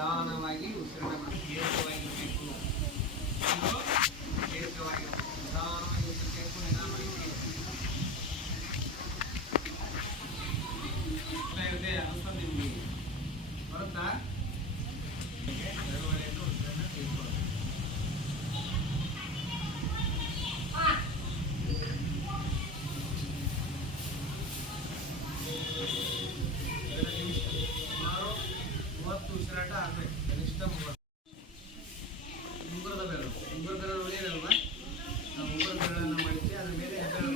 ನಿಧಾನವಾಗಿ ಆಗಬೇಕು ಕನಿಷ್ಠ ಮೂವತ್ತು. ಉಂಗುರದ ಬೆರಳು. ಉಂಗುರದ ಬೆರಳು ಉಳಿಯಲ್ವಾ ನಾವು ಉಂಗುರದ ಅದ್ರ ಮೇಲೆ ಹೆಬ್ಬೆರಳು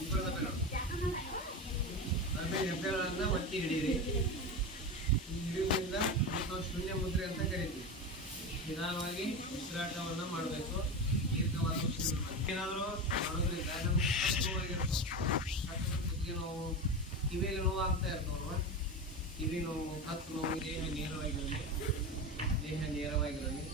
ಉಂಗುರದ ಬೆರಳು. ಅದ್ರ ಮೇಲೆ ಹೆಬ್ಬೆರಳನ್ನು ಒತ್ತಿ ಹಿಡೀರಿ ಈ ಹಿಡಿಯುವುದರಿಂದ ನಾವು ಶೂನ್ಯ ಮುದ್ರೆ ಅಂತ ಕರಿತೀವಿ. ನಿಧಾನವಾಗಿ ಉಸಿರಾಟವನ್ನು ಮಾಡಬೇಕು. ದೀರ್ಘವಾದ ಉಸಿರು ಏನಾದರೂ ಮಾಡೋದ್ರಿಂದ ಕುತ್ತಿಗೆ ನೋವು ಕಿವಿಗೆ ನೋವು ಆಗ್ತಾ ಇರ್ತಾವಲ್ವ ಕಿವಿ ನೋವು ಕತ್ತು ನೋವು ದೇಹ ನೇರವಾಗಿರಲಿ ದೇಹ ನೇರವಾಗಿರಲಿ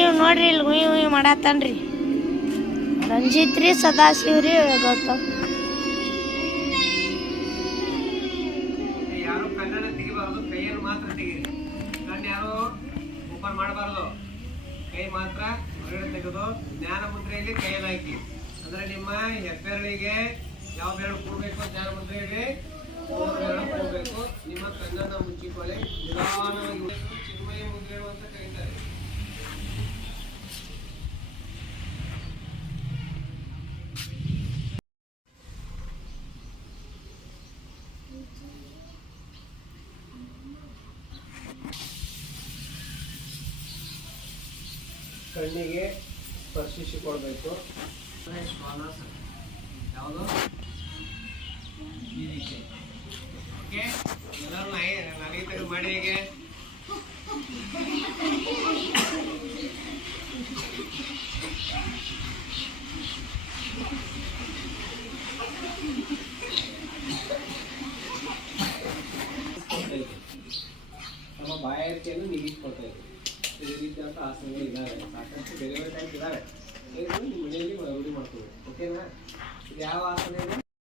ಇವ್ ನೋಡ್ರಿ ಇಲ್ಲಿ ಹುಯಿ ಹುಯಿ ಮಾಡತ್ತನ್ರಿ ರಂಜಿತ್ ರೀ ಸದಾಶಿವ್ ರೀ ಗೌತಮ್ ಮಾಡಬಾರ್ದು. ಕೈ ಮಾತ್ರ ಹೊರಗಡೆ ತೆಗೆದು ಜ್ಞಾನ ಮುದ್ರೆಯಲ್ಲಿ ಕೈಯನ್ನು ಹಾಕಿ. ಅಂದ್ರೆ ನಿಮ್ಮ ಹೆಬ್ಬೆರಳಿಗೆ ಯಾವ ಬೆರಳು ಕೂಡಬೇಕು ಜ್ಞಾನ ಮುದ್ರೆಯಲ್ಲಿ? ಕಣ್ಣಿಗೆ ಸ್ಪರ್ಶಿಸಿಕೊಳ್ಬೇಕು ಅಂದ್ರೆ ಶ್ವಾನಾಸನ ಯಾವುದು ಈ ರೀತಿ ಓಕೆ ಎಲ್ಲರೂ ನನಗೆ ತೆಗೆದು ಮಾಡಿ ಹೇಗೆ ನಮ್ಮ ಬಾಯಾರಿಕೆಯನ್ನು ನೀಗಿಸ್ಕೊಳ್ತಾ ಇದ್ದೀವಿ ಈ ರೀತಿಯಾದ ಆಸನಗಳು ಇದ್ದಾವೆ ಸಾಕಷ್ಟು ಬೇರೆ ಬೇರೆ ಟೈಪ್ ಇದ್ದಾವೆ ಇದು ನಿಮ್ಮ ಮನೆಯಲ್ಲಿ ರೂಢಿ ಮಾಡ್ಕೊಳ್ಳಿ ಓಕೆನಾ ಇದು ಯಾವ ಆಸನ ಇದೆ